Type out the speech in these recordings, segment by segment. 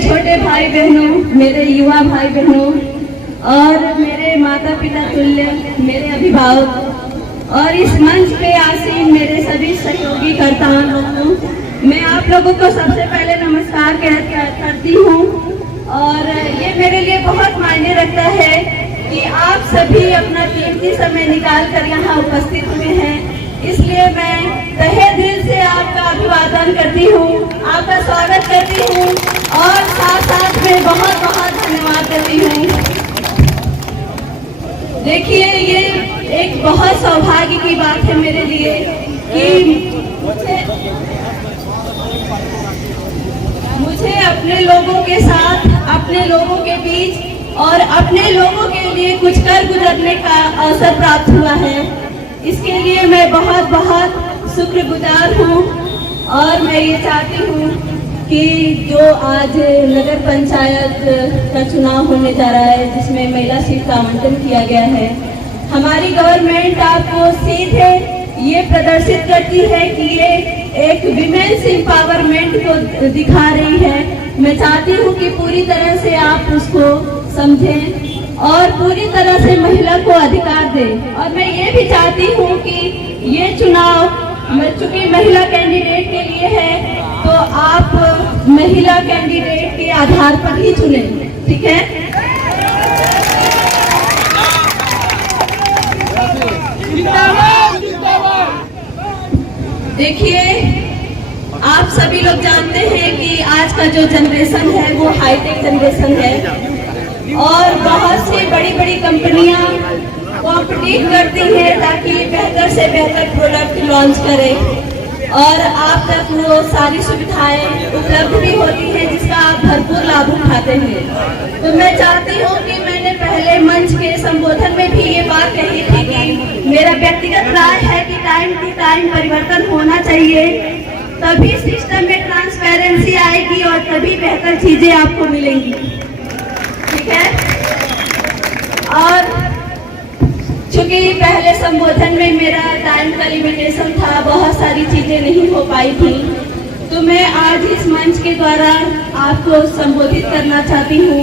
छोटे भाई बहनों, मेरे युवा भाई बहनों और मेरे माता पिता तुल्य मेरे अभिभावक और इस मंच पे आसीन मेरे सभी सहयोगी कर्ताओं लोगों, मैं आप लोगों को सबसे पहले नमस्कार करती हूँ। और ये मेरे लिए बहुत मायने रखता है कि आप सभी अपना कीमती समय निकाल कर यहाँ उपस्थित हुए हैं, इसलिए मैं तहे दिल से आपका अभिवादन करती हूँ, आपका स्वागत करती हूँ और साथ साथ में बहुत बहुत धन्यवाद देती हूँ। देखिए, ये एक बहुत सौभाग्य की बात है मेरे लिए कि मुझे अपने लोगों के साथ, अपने लोगों के बीच और अपने लोगों के लिए कुछ कर गुजरने का अवसर प्राप्त हुआ है। इसके लिए मैं बहुत बहुत शुक्रगुजार हूँ और मैं ये चाहती हूँ कि जो आज नगर पंचायत का चुनाव होने जा रहा है, जिसमें महिला सीट का आवंटन किया गया है, हमारी गवर्नमेंट आपको सीधे ये प्रदर्शित करती है कि ये एक विमेन्स एम्पावरमेंट को दिखा रही है। मैं चाहती हूँ कि पूरी तरह से आप उसको समझें और पूरी तरह से महिला को अधिकार दें। और मैं ये भी चाहती हूँ कि ये चुनाव चूंकि महिला कैंडिडेट के लिए है, तो आप महिला कैंडिडेट के आधार पर ही चुनें, ठीक है? देखिए, आप सभी लोग जानते हैं कि आज का जो जनरेशन है वो हाईटेक जनरेशन है और बहुत सी बड़ी बड़ी कंपनियां कॉम्पिटिट करती हैं ताकि बेहतर से बेहतर प्रोडक्ट लॉन्च करें और आप तक वो सारी सुविधाएं उपलब्ध भी होती हैं जिसका आप भरपूर लाभ उठाते हैं। तो मैं चाहती हूँ कि मैंने पहले मंच के संबोधन में भी ये बात कही थी कि मेरा व्यक्तिगत राय है कि टाइम टू टाइम परिवर्तन होना चाहिए, तभी सिस्टम में ट्रांसपेरेंसी आएगी और तभी बेहतर चीजें आपको मिलेंगी, ठीक है? और चूंकि पहले संबोधन में मेरा टाइम का लिमिटेशन था, बहुत सारी चीजें नहीं हो पाई थी, तो मैं आज इस मंच के द्वारा आपको संबोधित करना चाहती हूँ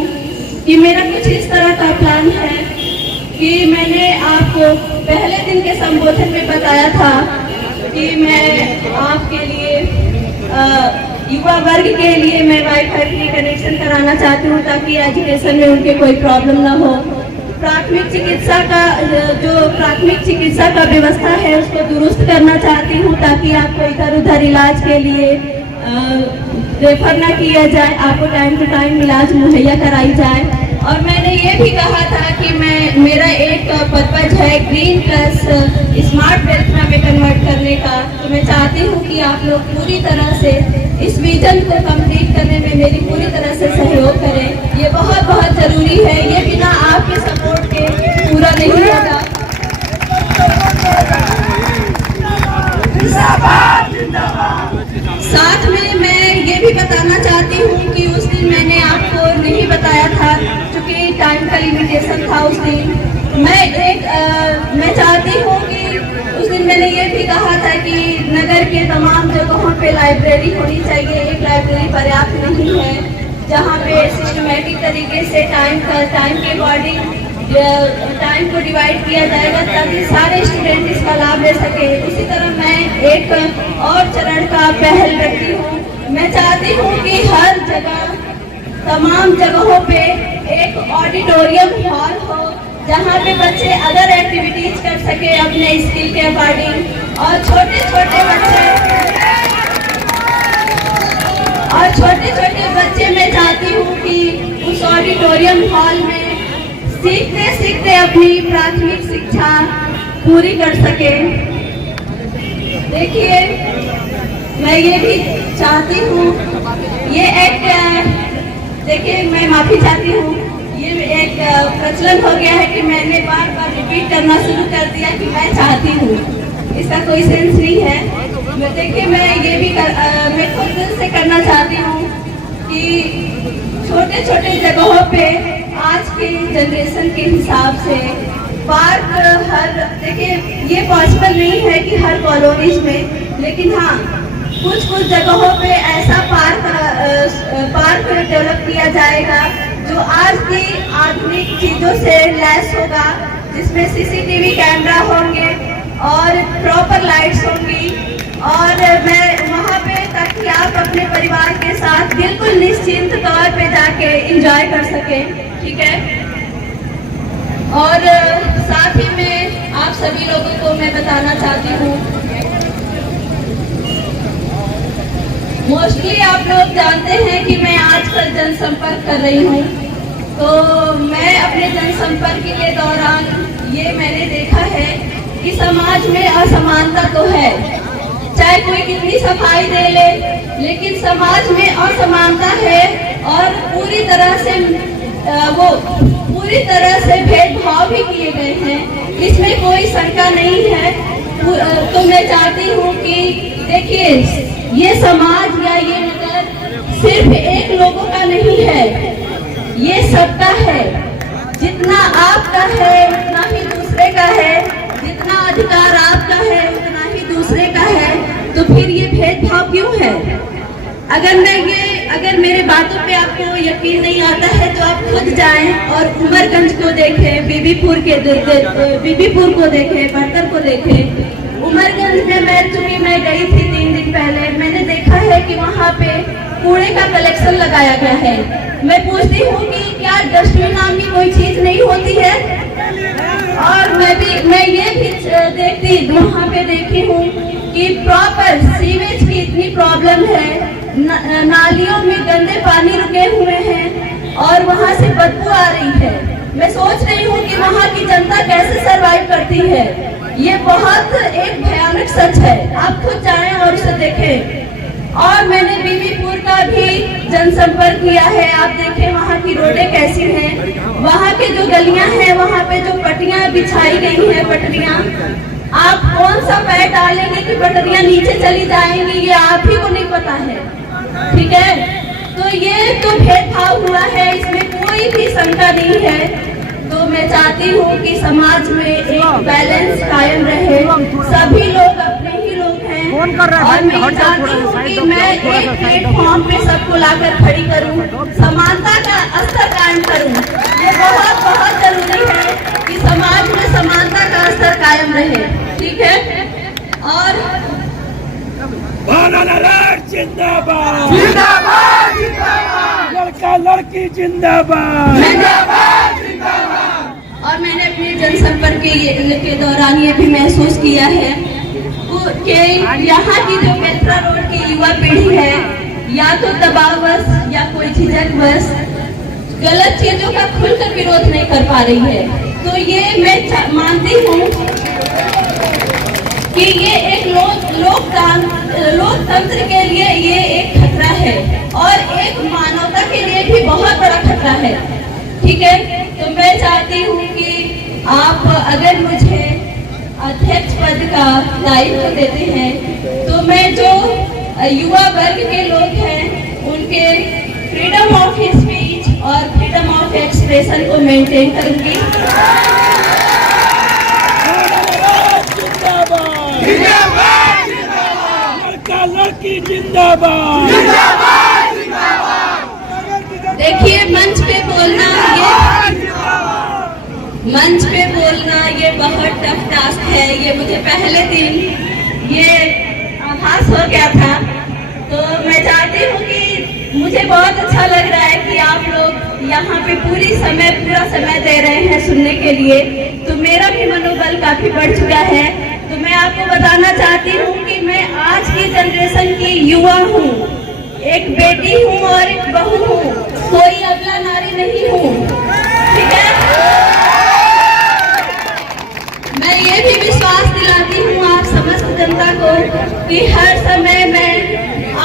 कि मेरा कुछ इस तरह का प्लान है कि मैंने आपको पहले दिन के संबोधन में बताया था कि मैं आपके लिए युवा वर्ग के लिए मैं वाईफाई फ्री कनेक्शन कराना चाहती हूँ ताकि एजुकेशन में उनके कोई प्रॉब्लम ना हो। प्राथमिक चिकित्सा का व्यवस्था है उसको दुरुस्त करना चाहती हूँ ताकि आपको इधर उधर इलाज के लिए रेफर ना किया जाए, आपको टाइम टू टाइम इलाज मुहैया कराई जाए। और मैंने ये भी कहा था कि मेरा एक पर्पज है ग्रीन प्लस स्मार्ट वेल्थ में कन्वर्ट करने का। तो मैं चाहती हूँ कि आप लोग पूरी तरह से इस विजन को कंप्लीट करने में मेरी पूरी तरह से सहयोग करें, ये बहुत बहुत जरूरी है, ये बिना आपके सपोर्ट के पूरा नहीं होगा। साथ में मैं ये भी बताना चाहती हूँ कि उस दिन मैंने आपको नहीं बताया था क्योंकि टाइम का लिमिटेशन था उस दिन। मैं चाहती हूँ कि उस दिन मैंने ये भी कहा था कि नगर के तमाम जगहों पे लाइब्रेरी होनी चाहिए। एक लाइब्रेरी पर्याप्त नहीं है जहाँ पे सिस्टमेटिक तरीके से टाइम के अकॉर्डिंग टाइम को डिवाइड किया जाएगा ताकि सारे स्टूडेंट इसका लाभ ले सके। उसी तरह मैं एक और चरण का पहल रखती हूँ। मैं चाहती हूँ कि हर जगह तमाम जगहों पे एक ऑडिटोरियम हॉल हो जहाँ पे बच्चे अदर एक्टिविटीज कर सके अपने स्किल के अकॉर्डिंग। और छोटे छोटे बच्चे मैं चाहती हूँ कि उस ऑडिटोरियम हॉल में सीखते अपनी प्राथमिक शिक्षा पूरी कर सके। देखिए, मैं ये भी चाहती हूँ, ये एक देखिए मैं माफी चाहती हूँ, ये एक प्रचलन हो गया है कि मैंने बार बार रिपीट करना शुरू कर दिया कि मैं चाहती हूँ, इसका कोई सेंस नहीं है। देखिए, मैं ये भी मैं खुद दिल से करना चाहती हूँ कि छोटे छोटे जगहों पे आज के जनरेशन के हिसाब से पार्क देखिए ये पॉसिबल नहीं है कि हर कॉलोनीज में, लेकिन हाँ कुछ कुछ जगहों पे ऐसा पार्क डेवलप किया जाएगा जो आज की आधुनिक चीजों से लैस होगा, जिसमें सीसीटीवी कैमरा होंगे और प्रॉपर लाइट्स होंगी। और मैं वहाँ पे, ताकि आप अपने परिवार के साथ बिल्कुल निश्चिंत तौर पे जाके एंजॉय कर सकें, ठीक है। और साथ ही में आप सभी लोगों को मैं बताना चाहती हूँ, मोस्टली आप लोग जानते हैं कि मैं आजकल जनसंपर्क कर रही हूँ, तो मैं अपने जनसंपर्क के दौरान ये मैंने देखा है कि समाज में असमानता तो है, चाहे कोई कितनी सफाई दे ले, लेकिन समाज में असमानता है और पूरी तरह से भेदभाव भी किए गए हैं, इसमें कोई शंका नहीं है। तो मैं चाहती हूँ कि देखिए, ये समाज या ये नगर सिर्फ एक लोगों का नहीं है, ये सबका है। जितना आपका है उतना ही दूसरे का है, जितना अधिकार आपका है उतना ही दूसरे का है, तो फिर ये भेदभाव क्यों है? अगर मेरे बातों पे आपको यकीन नहीं आता है तो आप खुद जाएं और उमरगंज को देखें, बीबीपुर को देखें, बर्तर को देखें। उमरगंज में मैं गई थी 3 दिन पहले, मैंने देखा है कि वहाँ पे कूड़े का कलेक्शन लगाया गया है। मैं पूछती हूँ कि क्या डस्टबिन नाम की कोई चीज नहीं होती है? और मैं ये भी वहाँ पे देखी हूँ कि प्रॉपर सीवेज की इतनी प्रॉब्लम है, नालियों में गंदे पानी रुके हुए हैं और वहाँ से बदबू आ रही है। मैं सोच रही हूँ कि वहाँ की जनता कैसे सरवाइव करती है। ये बहुत एक भयानक सच है, आप खुद जाएं और उसे देखें। और मैंने बीबीपुर का भी जनसंपर्क किया है, आप देखें वहाँ की रोडें कैसी हैं, वहाँ के जो गलियां हैं, वहाँ पे जो पट्टियां बिछाई गई हैं, पटरियां, आप कौन सा पैर डालेंगे कि पटरियां नीचे चली जाएंगी, ये आप ही को नहीं पता है, ठीक है। तो ये तो भेदभाव हुआ है, इसमें कोई भी शंका नहीं है। तो मैं चाहती हूँ कि समाज में एक बैलेंस कायम रहे, सभी लोग अपने ही लोग हैं, और मैं चाहती हूँ कि मैं एक प्लेटफॉर्म पे सबको लाकर खड़ी करूँ, समानता का स्तर कायम करूँ। ये बहुत बहुत जरूरी है कि समाज में समानता का स्तर कायम रहे, ठीक है। और जिंदाबाद, जिंदाबाद, जिंदाबाद, लड़का लड़की जिंदाबाद, जिंदाबाद, जिंदाबाद। और मैंने अपने जनसंपर्क के दौरान ये भी महसूस किया है कि यहाँ की जो मेट्रो रोड की युवा पीढ़ी है, या तो दबाववश या कोई झिझकवश गलत चीजों का खुलकर विरोध नहीं कर पा रही है। तो ये मैं मानती हूँ कि ये एक लोकतंत्र के लिए ये एक खतरा है और एक मानवता के लिए भी बहुत बड़ा खतरा है, ठीक है। तो मैं चाहती हूँ कि आप अगर मुझे अध्यक्ष पद का दायित्व देते हैं, तो मैं जो युवा वर्ग के लोग हैं उनके फ्रीडम ऑफ स्पीच और फ्रीडम ऑफ एक्सप्रेशन को मेंटेन करूंगी। जिंदाबाद, लड़का लड़की जिंदाबाद, जिंदाबाद, जिंदाबाद। देखिए, मंच पे बोलना ये बहुत टफ टास्क है। ये मुझे पहले दिन ये आभास हो गया था, तो मैं चाहती हूँ कि मुझे बहुत अच्छा लग रहा है कि आप लोग यहाँ पे पूरा समय दे रहे हैं सुनने के लिए, तो मेरा भी मनोबल काफी बढ़ चुका है। तो मैं आपको बताना चाहती हूँ कि मैं आज की जनरेशन की युवा हूँ, एक बेटी हूँ और एक बहू हूँ, कोई अबला नारी नहीं हूँ, ठीक है। मैं ये भी विश्वास दिलाती हूँ आप समस्त जनता को कि हर समय मैं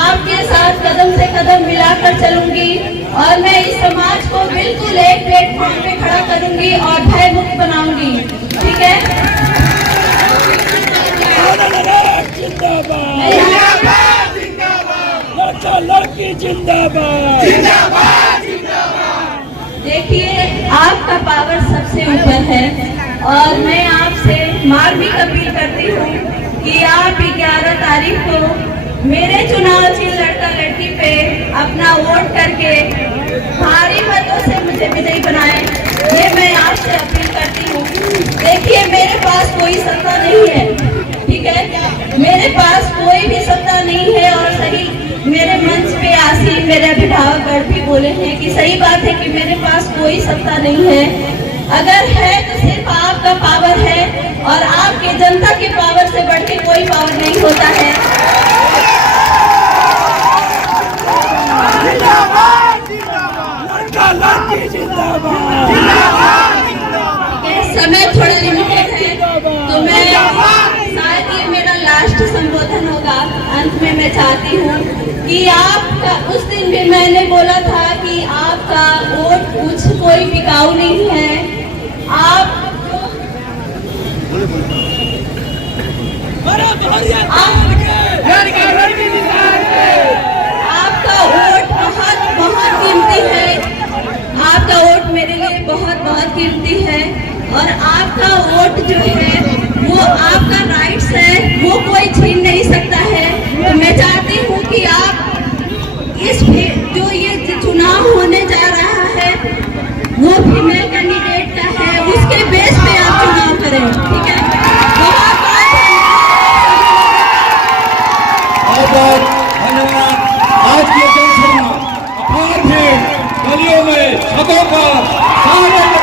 आपके साथ कदम से कदम मिलाकर चलूंगी और मैं इस समाज को बिल्कुल एक प्लेटफॉर्म पे खड़ा करूंगी और भय मुक्त बनाऊंगी, ठीक है। जिंदाबाद, लड़का लड़की जिंदाबाद, जिंदाबाद, जिंदाबाद। देखिए, आपका पावर सबसे ऊपर है और मैं आपसे मार्मिक अपील करती हूँ कि आप 11 तारीख को मेरे चुनाव चिन्ह लड़का लड़की पे अपना वोट करके भारी मतों से मुझे विजयी बनाए, ये मैं आपसे अपील करती हूँ। देखिए, मेरे पास कोई सत्ता नहीं है, ठीक है, मेरे पास कोई भी सत्ता नहीं है। और सही मेरे मंच पे आसीन मेरे अभिभावक भी बोले हैं कि सही बात है कि मेरे पास कोई सत्ता नहीं है। अगर है तो सिर्फ आपका पावर है, और आपके जनता के पावर से बढ़ के कोई पावर नहीं होता है। समय थोड़ा लिमिटेड है, तो मैं शायद ये मेरा लास्ट संबोधन होगा। अंत में मैं चाहती हूँ कि आपका, उस दिन भी मैंने बोला था कि आपका वोट कुछ कोई बिकाऊ नहीं है। आपका वोट बहुत बहुत कीमती है, आपका वोट मेरे लिए बहुत बहुत कीमती है। और आपका वोट जो है वो आपका राइट्स है, वो कोई छीन नहीं सकता है। तो मैं चाहती हूँ कि आप इस जो ये चुनाव होने जा रहा है वो फीमेल कैंडिडेट का है, उसके बेस पे आप चुनाव करें, ठीक है। बहुत बहुत धन्यवाद। आज की जनसभा अपार भीड़, गलियों में, छतों पर, सारे लोगों का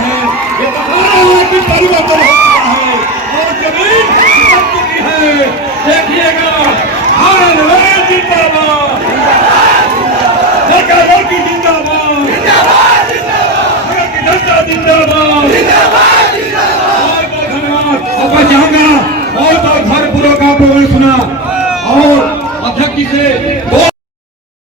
है। ये बता रहा है कि परिवर्तन हो चुका है और जमीन खिसक चुकी है। देखिएगा, भारत जिंदाबाद, सरकार की जिंदाबाद, भारत की जनता जिंदाबाद। धन्यवाद। अब मैं चाहूंगा बहुत भारतपूर्वक आपने सुना और अध्यक्ष जी से